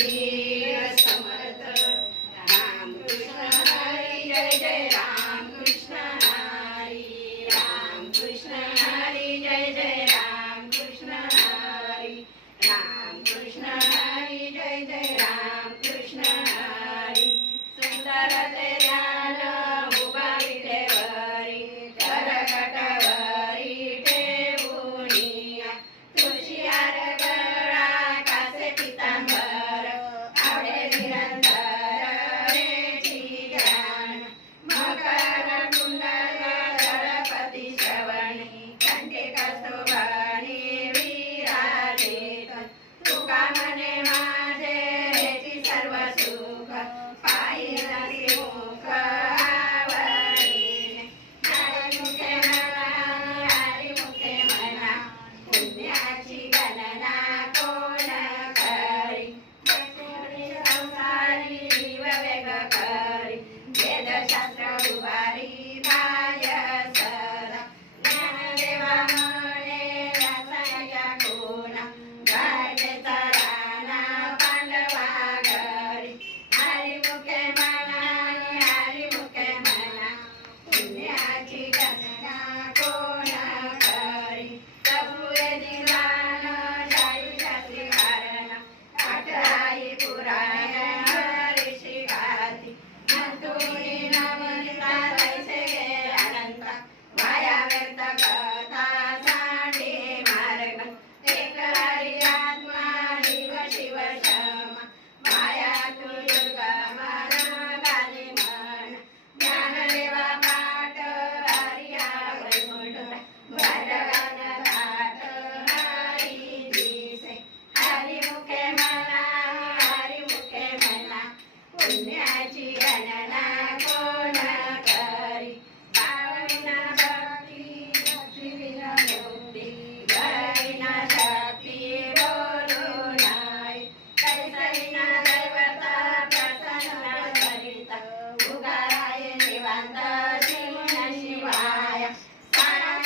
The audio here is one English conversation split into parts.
Hare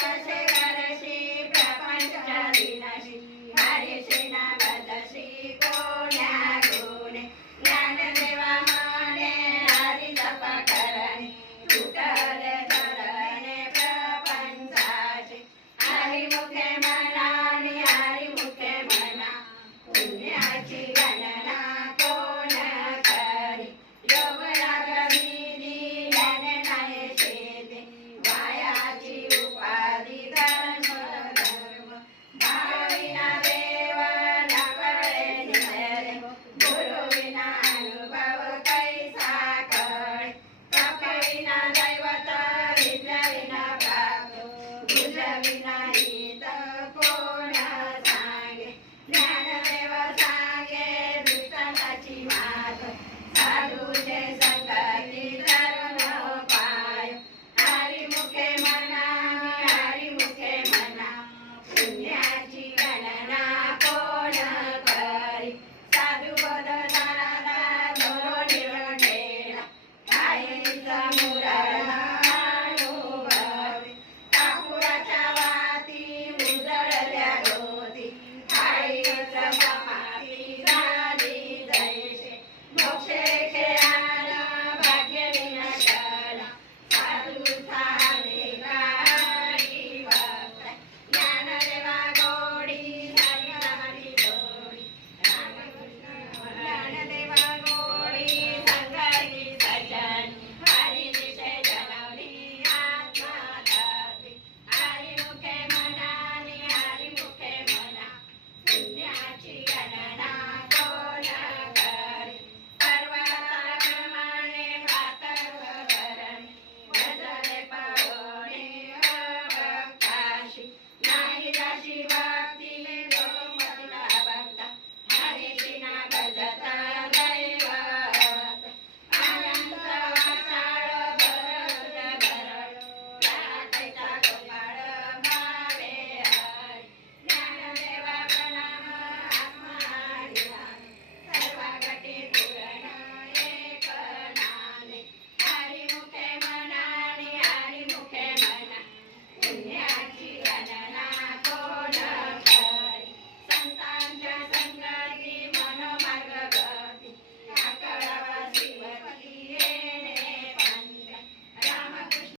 Thursday.